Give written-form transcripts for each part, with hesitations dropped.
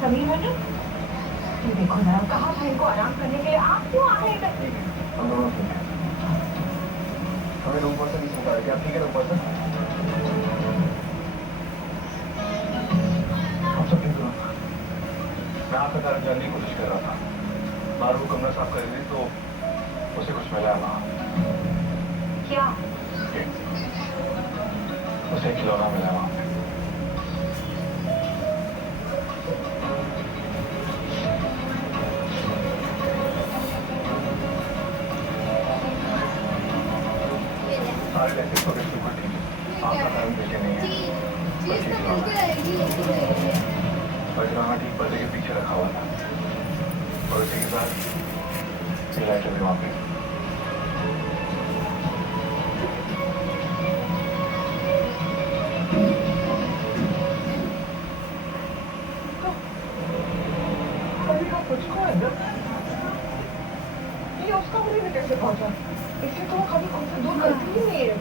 सभी मैडम, ये देखो ना, कहा था इनको आराम करने के लिए, आप क्यों आ गए इधर? हम दोनों ठीक है। हमें रूम पर से नहीं सुना क्या? ठीक है रूम पर से हम सब ठीक हुआ। मैं आपका कारण जानने की कोशिश कर रहा था। मारू कमरा साफ कर रही तो उसे कुछ मिला वहाँ। क्या? उसे खिलौना मिला वहाँ पे। सारे ऐसे छोटे बिल्कुल ठीक है। आपका कारण पीछे नहीं है। खिलौना ठीक पर्दे के पीछे रखा हुआ था और उसी के साथ लाइटर भी वहाँ पे। मुझको अंदर ये उसका मुझे भी कैसे पहुंचा? इससे तो वो कभी खुद से दूर करती ही नहीं है।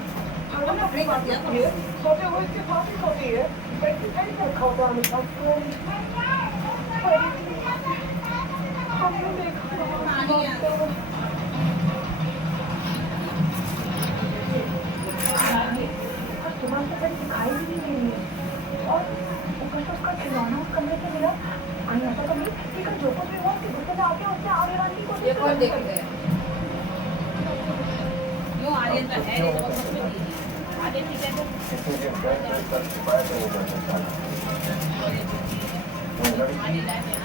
हर वक्त अपनी बात करती है, सोते हुए इसके साथ ही सोती है। बेड पे कहीं रखा होता है हमेशा। हमने देखा और सुबह से कहीं दिखाई भी नहीं दे रही है। और ऊपर से उसका खिलौना उस कमरे से मिला। आई ऐसा तो नहीं कि कल जो कुछ भी हुआ उसके गुस्से में आके उससे आगे बढ़ने की कोशिश कर रही है। क्यों आर्यन का है ये तो आगे ठीक है इसलिए जब कर छिपाया तो वो कर सकता है।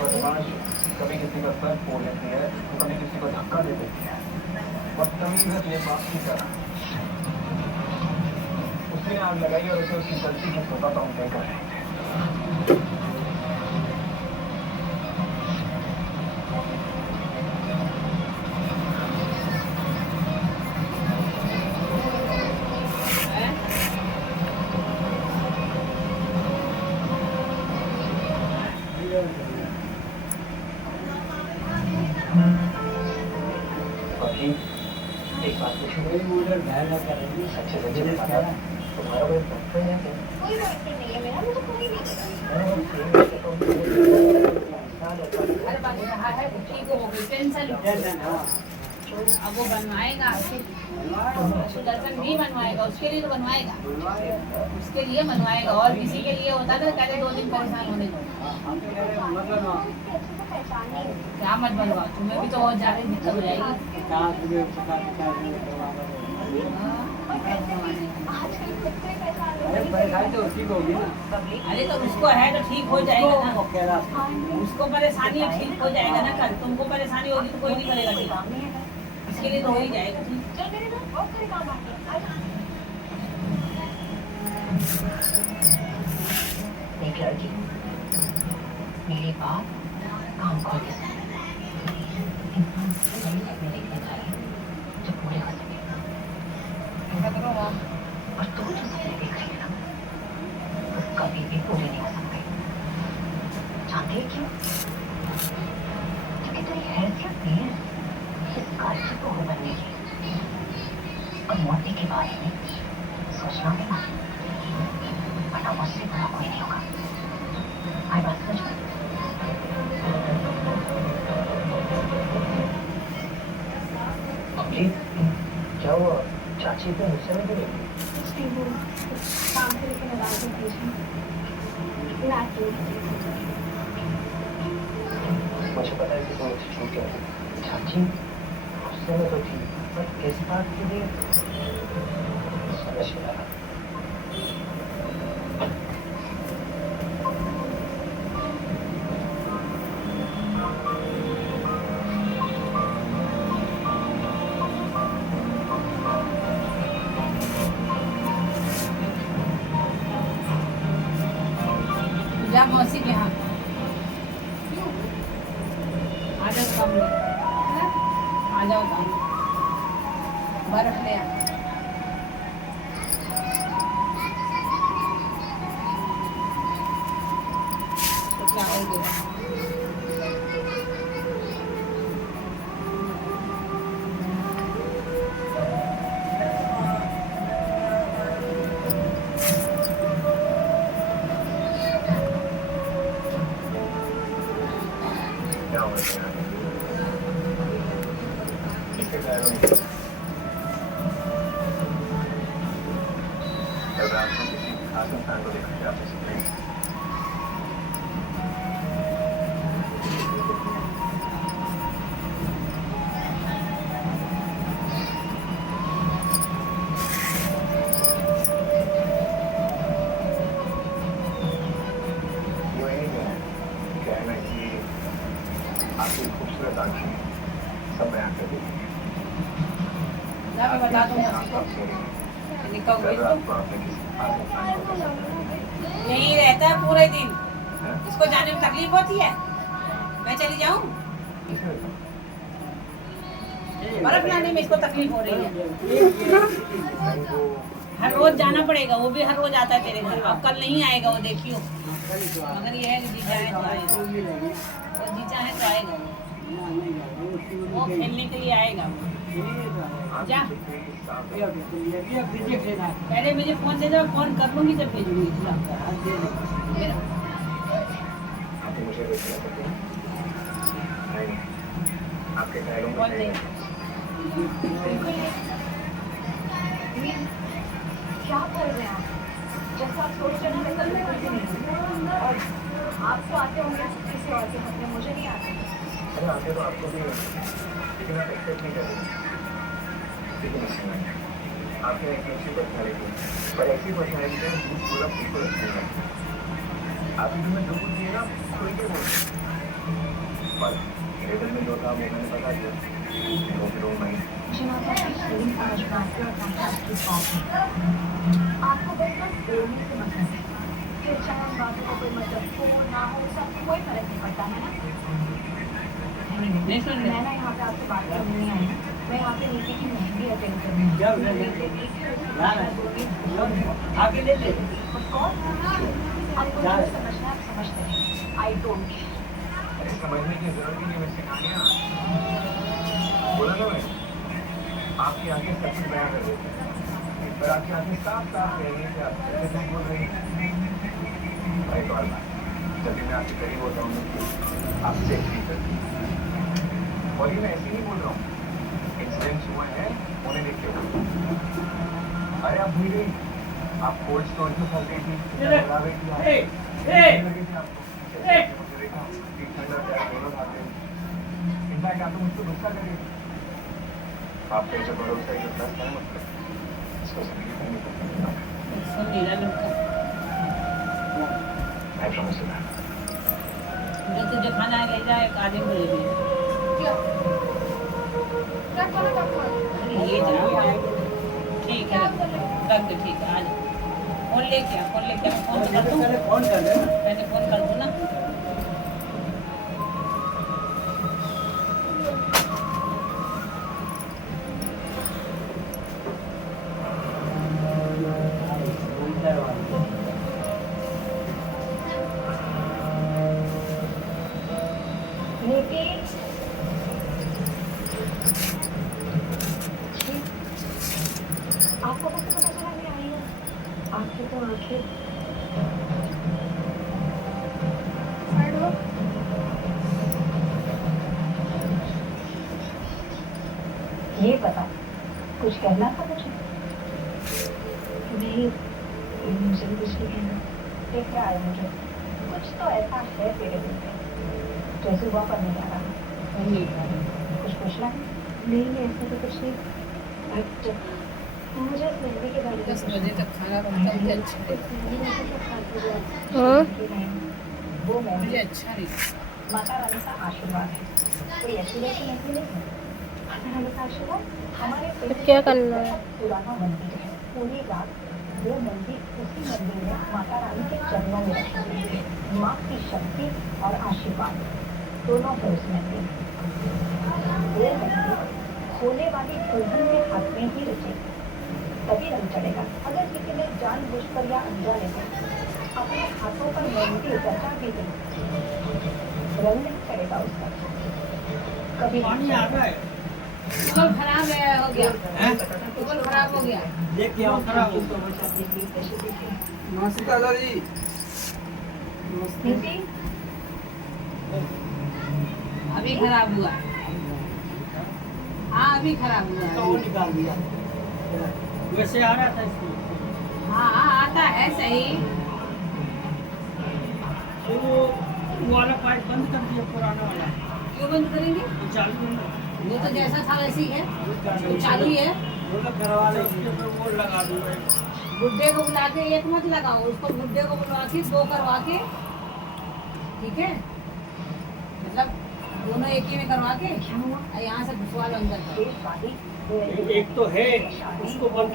बदमाश कभी किसी का सर फोड़ लेती है तो कभी किसी को धक्का दे देती है। बदतमीज है अपने बाप की तरह। उसने आग लगाई और उसे उसकी गलती की सजा तो हम तय कर रहे थे। अभी एक बात पूछूं? अच्छे से अच्छे बताना। तुम्हारा कोई बॉयफ्रेंड है क्या? कोई बॉयफ्रेंड नहीं है मेरा, मुझे कोई नहीं मिला। अरे बात रहा है ठीक हो गई टेंशन अब वो बनवाएगा सुदर्शन भी बनवाएगा उसके लिए तो बनवाएगा उसके लिए बनवाएगा और किसी के लिए होता था पहले 2 दिन परेशान होने दो क्या मत बनवाओ तुम्हें भी तो बहुत ज्यादा दिक्कत हो जाएगी अरे तो उसको है तो ठीक हो जाएगा ना उसको परेशानी है ठीक हो जाएगा ना कल तुमको परेशानी होगी तो कोई नहीं करेगा ठीक इसके लिए तो हो ही जाएगा देख लड़की, मेरी बात काम खोल के सुन। इंसान सही में देखने चाहिए जो पूरे हो सके। और तू जो सपने देख रही है ना, वो कभी भी पूरे नहीं हो सकते। जानती है क्यों? क्योंकि तेरी हैसियत नहीं है इस कार्य को बनने की। और मोती के बारे में सोचना भी ना, वरना मुझसे बुरा कोई नहीं होगा। आई बात समझ में? क्या हुआ? चाची इतने गुस्से में क्यों? काम से लेकर नाराज मुझे पता है कि तुम मुझसे छूट गया। चाची गुस्से में तो थी, पर किस बात के लिए समझ नहीं आया। जा मौसी के यहाँ आ जाओ काम आ जाओ काम बर्फ ले आ तो क्या हो गया समझ में आया। इसके डायलॉग में अगर आपको किसी खास इंसान को देखा जाए आपसे सीखेंगे। यूं ही नहीं है, क्या है ना कि आपकी खूबसूरत आंखें सब बयान कर देती हैं। जा मैं बता दूंगा आपको आप कह रही हैं, निकल गई अगर तो आपको आपने किसी खास इंसान को देखा यही रहता है पूरे दिन। है, इसको जाने में तकलीफ होती है, मैं चली जाऊं? किसे देखा? बर्फ लाने में इसको तकलीफ हो रही है। नहीं वो हर रोज जाना पड़ेगा, वो भी हर रोज आता है तेरे घर। अब कल नहीं आएगा वो, देखियो। मगर ये है कि जीजा है तो आएगा, और जीजा है तो आएगा वो खेलने के लिए आएगा वो। जा पहले मुझे फोन दे दो, फोन कर लूंगी जब भेजूंगी मेरा आपने मुझे देखना पड़ता है। नहीं, आपके ख्यालों में कौन नहीं नहीं? है। मीन, क्या कर रहे हैं आप? जैसा आप सोच रहे हैं ना वैसा बिल्कुल भी नहीं है। और आपको आते होंगे किसी और के कपड़े, मुझे नहीं आते। अरे आगे तो आपको भी लेकिन आप एक्सेप्ट नहीं कर रहे। लेकिन इसमें नहीं। आपके एक अच्छी पर्सनैलिटी पर ऐसी पर्सनैलिटी है जो पूरा बिल्कुल अच्छी है। आप जो मैं जो कुछ दिए ना खुल के बोल पर मेरे दिल में जो था वो मैंने बता दिया। तो फिर वो नहीं जनाब आपकी फीलिंग समझ में आती है और मैं आपकी बात नहीं। आपको बस ना बोलने से मतलब है। फिर चाहे उन बातों का कोई मतलब हो ना हो, उससे आपको कोई फर्क नहीं पड़ता है ना। नहीं सुन रहे। मैं ना यहाँ पे आपसे बात करने नहीं आई हूँ। मैं यहाँ पे नीति की मेहंदी अटेंड करनी है। आगे ले ले आपको जो समझना है आप समझते हैं। I don't care. अरे समझने की जरूरत ही नहीं। मैं सिखाया बोला ना मैं आपकी आंखें सब कुछ बयां कर देती हैं पर आपकी आंखें साफ साफ कह रही हैं कि आप कैसे नहीं बोल रही हैं। भाई और बात जब भी मैं आपके करीब होता हूँ आपसे फील करती हूँ और ये मैं ऐसे ही बोल रहा हूँ। इंसिडेंट्स हुए हैं उन्हें देख के बोल। अरे आप भूल गई आप कोल्ड स्टोर में फंस गई थी लगा गई थी आप लगी थी आपको जैसे आपने मुझे देखा कि ठंडा प्यार दोनों खाते हैं। इनफैक्ट आप तो मुझको गुस्सा कर रही थी। आपका जो भरोसा है जो ट्रस्ट है मतलब इसको समझ नहीं पड़ता। सुन नीला लड़का, आई प्रॉमिस यू दैट। जो तुझे खाना है ले जाए, एक आदमी को ले ले। अरे ये जा ठीक है, रख दे। ठीक है, आ जा। फोन लेके आ, फोन लेके आ। फोन कर दूँ, फोन कर दे मैंने फोन कर दूँ ना। नीति आपको कैसे पता चला मैं आई हूँ? आपकी तो आंखें ये बता कुछ कहना था मुझे? नहीं मुझे भी कुछ नहीं कहना। देख क्या आया मुझे कुछ तो ऐसा है तेरे दिल में जो सुबह पर नहीं आ रहा। कुछ पूछना है? नहीं ऐसा तो कुछ नहीं बट मुझे इस मेहंदी के बारे में 10 बजे तक खाना बनता मुझे अच्छा वो मेहंदी मुझे अच्छा नहीं। माता रानी का आशीर्वाद है। कोई ऐसी वैसी मेहंदी नहीं है। माता रानी का आशीर्वाद हमारे तो क्या करना है? पुराना मंदिर है। पूरी रात वो मंदिर उसी मंदिर में माता रानी के चरणों में रखी हुई है। माँ की शक्ति और आशीर्वाद दोनों है उस मंदिर में। वो मंदिर होने वाली दुल्हन के हाथ में ही रचेगी तभी रंग चढ़ेगा। अगर किसी ने जानबूझकर या अनजाने में अपने हाथों पर मेहंदी रचा भी दी रंग नहीं चढ़ेगा उसका कभी पानी आ रहा है गूगल खराब है, हो गया गूगल खराब हो गया। देख के आओ खराब हो नमस्ते दादाजी नीति अब अभी खराब हुआ। हाँ अभी खराब हुआ तो है। वो निकाल दिया वैसे आ रहा था इसमें हाँ हाँ आता है सही। तो वो वाला पाइप बंद कर दिया पुराना वाला क्यों बंद करेंगे? वो चालू है ना वो तो जैसा था वैसे ही है, तो चालू ही है। वो लोग करवा ले उसके ऊपर वो लगा दूंगा गुड्डे को बुला के एक मत लगाओ, उसको गुड्डे को बुलवा के दो करवा के, ठीक है, मतलब दोनों एक ही में करवा के और यहाँ से घुसवा लो अंदर तक। एक तो है उसको बंद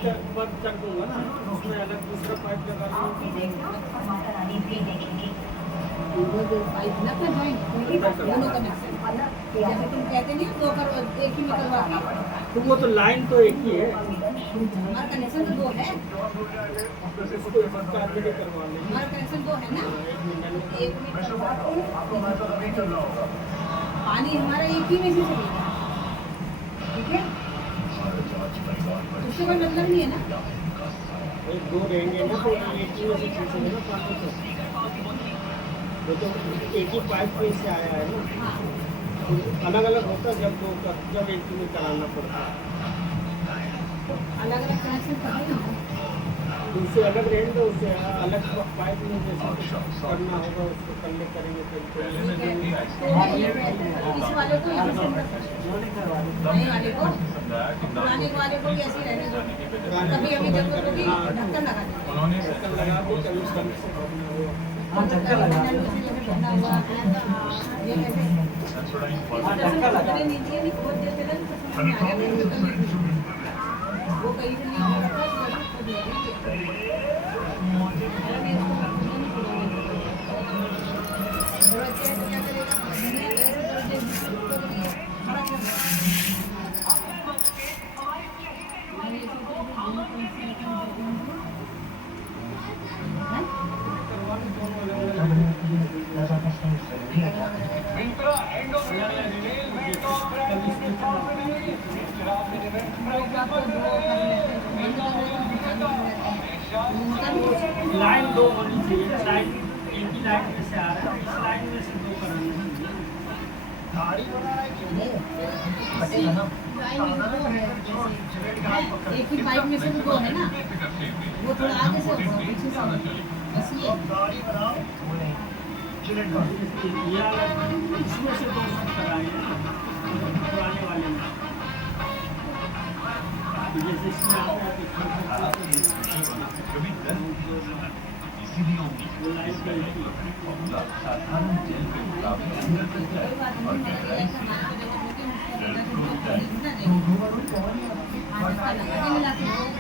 कर दूंगा ना उसमें अलग दूसरा पाइप लगा दूंगा और माता रानी भी देखेंगी दोनों पाइप ना कर जॉइंट, दोनों कनेक्शन जैसे तुम कहते नहीं दो कर एक ही में करवा के, तो वो तो लाइन तो एक ही है हमारा कनेक्शन तो दो है, उसको चार्ज भी करवा लेंगे हमारा कनेक्शन दो है ना, एक में करवा के पानी हमारा एक ही में से चलेगा, ठीक है, उससे कोई मतलब नहीं है ना। एक दो रहेंगे ना तो एक ही में से खींचेंगे ना पानी तो वो तो एक ही पाइप में से आया है ना हाँ अलग अलग होता है जब एक ही में चलाना पड़ता है अलग अलग कनेक्शन कर ना, उससे अलग रहेंगे उससे अलग पाइप में जैसे कुछ करना होगा उसको कल्ले करेंगे इस वाले को यहाँ से नए वाले को पुराने वाले को भी ऐसे रहने दो, कभी हमें जरूरत होगी ढक्कन लगा देंगे। उन्होंने लगा दो कभी कम से करना होगा हाँ ढक्कन लगा ये कैसे नीचे भी खोद देते ना तो समझ में आ गया वो कहीं भी नहीं हो रहा लाइन दो होनी चाहिए लाइन एक ही लाइन में से आ रहा है इस लाइन में से दो करनी एक ही पाइप में से तो दो है ना, वो थोड़ा आगे से होगा पीछे से बस ये इसमें से दो सब कराएंगे पुराने वाले में जैसे इसमें आता है वो लाइन पे कोई बात नहीं, मतलब ये सामान को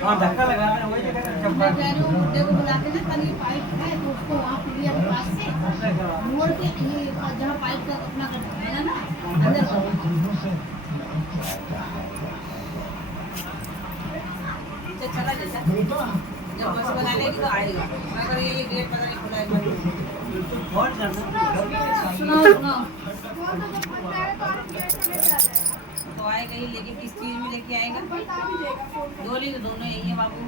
हाँ धक्का लगाना है वही जगह मैं कह रही हूँ मुद्दे को बुला के ना कहीं पाइप है तो उसको वहाँ पुलिया के पास से मोड़ के ये जहाँ पाइप का अपना है ना अंदर चला जैसा जब बस बना लेगी तो आएगा, अगर ये गेट पता नहीं खुला है बहुत ज़्यादा सुनाओ सुनाओ तो आएगा ही, लेकिन किस चीज में लेके आएगा? डोली तो दोनों यही है बाबू,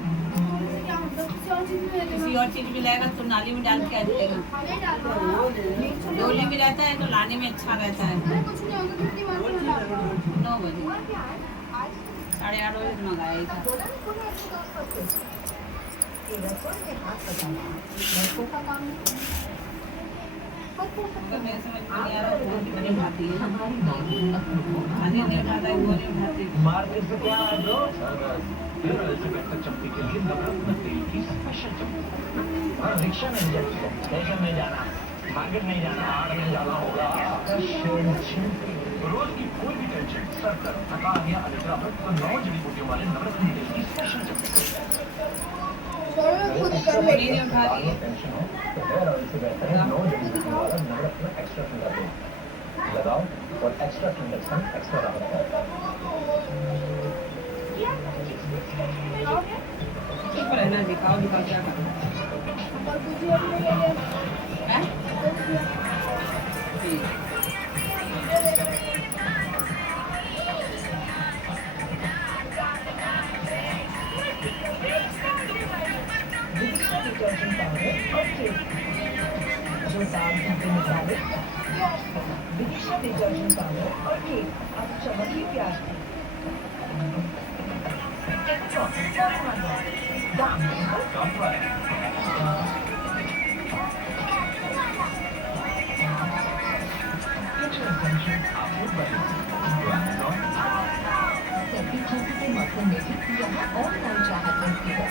किसी और चीज में लाएगा तो नाली में डाल के आ जाएगा, डोली में रहता है तो लाने में अच्छा रहता है। 9 बजे 8:30 बजे तो मंगाया ही था। मेरे समझ में नहीं आ रहा वो कितनी उठाती है, आधी नहीं उठाता है वो नहीं उठाती। मार्केट से क्या है ब्रो? चम्पी के लिए नवरत्न तेल की स्पेशल चम्पी और रिक्शा नहीं जाती है, स्टेशन नहीं जाना, मार्केट नहीं जाना, आड़ नहीं जाना होगा। रोज की कोई भी टेंशन सर दर्द थकान या अनिद्रा हो तो 9 जड़ी बूटियों वाले नवरत्न तेल की स्पेशल चम्पी नहीं उठाती है। टेंशन हो तो हेयर ऑयल से बेहतर है 9 जड़ी बूटियों वाला नवरत्न एक्स्ट्रा फिंगर तेल लगाओ और एक्स्ट्रा फिंगर सन एक्स्ट्रा राहत पाओ। चुप रहना, दिखाओ दिखाओ क्या करना है? ठीक। दाल धब्बे निकाले, प्याज देना, विदिशा डिटर्जेंट पाउडर और केक। अब चमकीले प्याज दें। टिकटॉक दाम सभी चीज़ों के मौसम में भी यहाँ ऑनलाइन चाहत रहती है,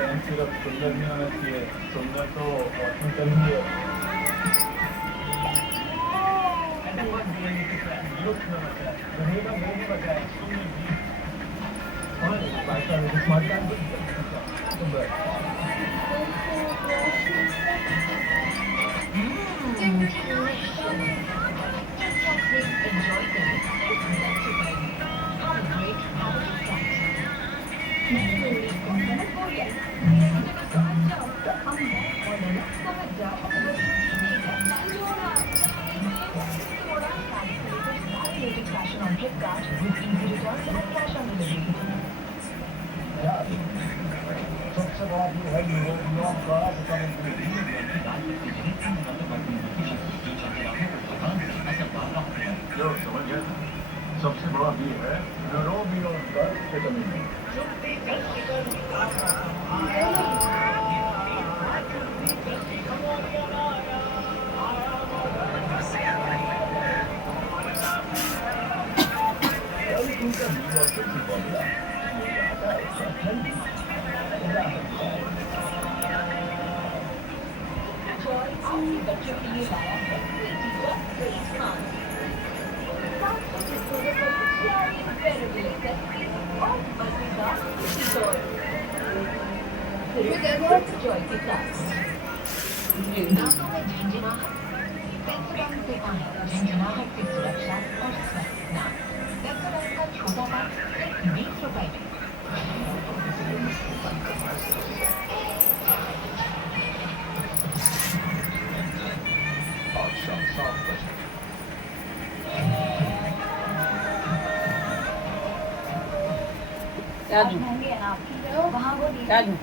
लेकिन सिर्फ सुंदर नहीं होना चाहिए, सुंदर तो हॉस्पिटल ही है। लुक होना चाहिए, रहेगा वो भी बचाए, सुंदर भी। और बाइक का स्मार्ट कार्ड भी सुंदर। enjoy करें। Have a great habit of fashion on Flipkart with easy returns and cash on delivery. सबसे बड़ा जो है यूरोप का जो समझ गया, सबसे बड़ा भी है यूरोपियन का विटामिन। बच्चों के लिए लाया है जॉय के साथ दांतों में झंझनाहट, पेंसिल से आए झंझनाहट से सुरक्षा और स्वस्थ दांत। पेंसिल का छोटा दांत सिर्फ 20 रुपए में। क्या दूं? महंगी है ना आपकी, वहाँ वो नहीं क्या दूं?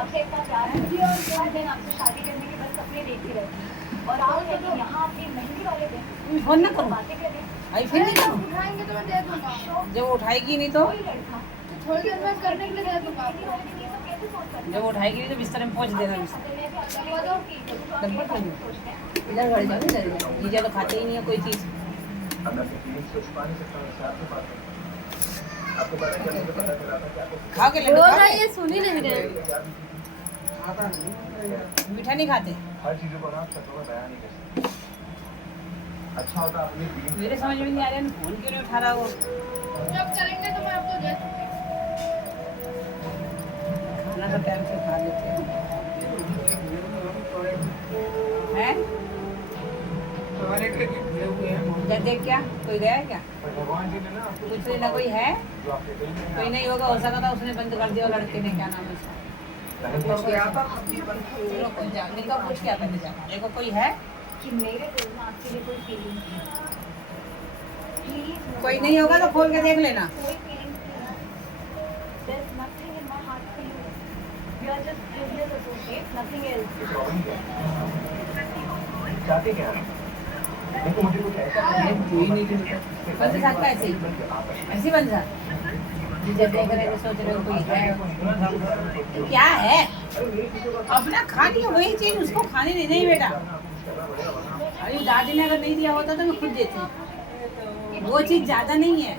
आपसे इतना प्यार है और हर दिन आपसे शादी करने के बाद सपने देखती रहती है और आप कहती यहाँ आपकी महंगी वाले दिन तुम फोन ना करो, बातें करें। आई फिर नहीं करो। उठाएंगे तो मैं दे दूंगा। जब वो उठाएगी नहीं तो कोई लड़का थोड़ी देर में करने के लिए दे दूंगा आपको। ये तो कैसे सोच सकते जब वो उठाएगी नहीं तो बिस्तर में पहुंच देना। इधर घर जाओ, इधर जाओ। जीजा तो खाते ही नहीं है कोई चीज। अब मैं अपनी फीलिंग्स को छुपा नहीं सकता, मैं आपसे बात करूं। आपको पता है कैसे पता चला था कि आपको खा के लड्डू बोल खा रहा के। है, ये सुन ही नहीं रहे। मीठा नहीं खाते। हर चीजों को ना आप शब्दों में बयान नहीं कर सकते। अच्छा होता अपनी फीलिंग्स मेरे समझ में नहीं आ रहा है फोन क्यों नहीं उठा रहा वो। जब करेंगे तो मैं आपको दे दूंगी। खाना तो टाइम से खा लेते हैं। हैं? क्या देख क्या? कोई गया है क्या? पर भगवान जी ने ना आपको कुछ ना कोई है? जो आपके दिल में कोई नहीं होगा, हो सका था उसने बंद कर दिया लड़के ने, क्या नाम है उसका? है, चलो कोई जा, देखो पूछ क्या करने जाना। देखो कोई है? कि मेरे दिल में आपके लिए कोई फीलिंग है। प्लीज कोई नहीं होगा तो खोल के देख लेना। कोई फीलिंग नहीं। There's nothing in my heart for you. You are just business associates, nothing else. Problem क्या है? चाहते क्या हैं? देखो मुझे कुछ ऐसा बन सकता है ऐसे ही, ऐसे बन सकता। जब देख रहे तो सोच रहे हो कोई है, क्या है? अपना खा लिया वही चीज उसको खाने नहीं। नहीं बेटा, अरे दादी ने अगर नहीं दिया होता तो मैं खुद देती। वो चीज ज्यादा नहीं है।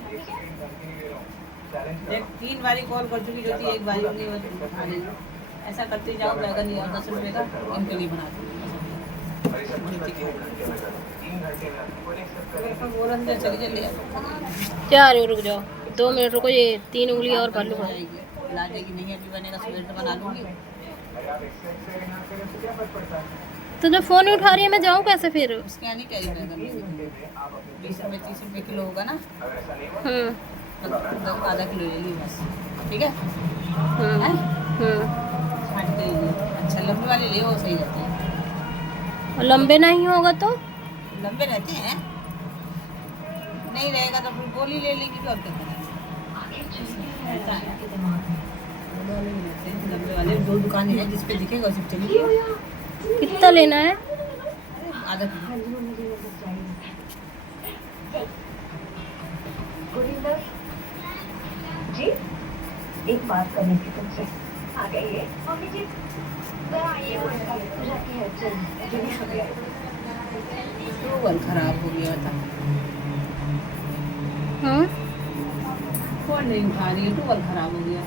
एक 3 बारी कॉल कर चुकी जो थी, एक बारी उनकी उठा ली। ऐसा करते जाओ, बैगन नहीं और 10 रुपए का इनके लिए बना दूँ। चली चलिए क्या रहे हो, रुक जाओ 2 मिनट रुको, ये 3 उंगली और कर लूँगा। ला देगी नहीं, अभी बनेगा स्वेटर बना लूंगी। तो जब फोन ही उठा रही है मैं जाऊँ कैसे फिर? उसके यहाँ नहीं कैरी बैग करने 20-30 रुपये किलो होगा ना, तो आधा किलो ले ली बस, ठीक है। हैं? 60 के लिए अच्छा लंबे वाले ले, वो सही रहते हैं। और लंबे नहीं होगा तो? लंबे रहते हैं, नहीं रहेगा तो फिर गोली ले लेंगे और क्या करेंगे। आखिर चलिए ऐसा है। के दिमाग में लंबे वाले भी रहते हैं, लंबे वाले 2 दुकानें हैं जिस पे दिखेगा उस पे चलिए। कितना लेना है? आधा किलो। गुरिंदर जी, एक बात करनी थी तुमसे। आ गई है मम्मी जी, जरा आइए, जाती है, चल जल्दी हो गया। ट्यूबवेल खराब हो गया था, फोन नहीं उठा रही है, ट्यूबवेल खराब हो गया।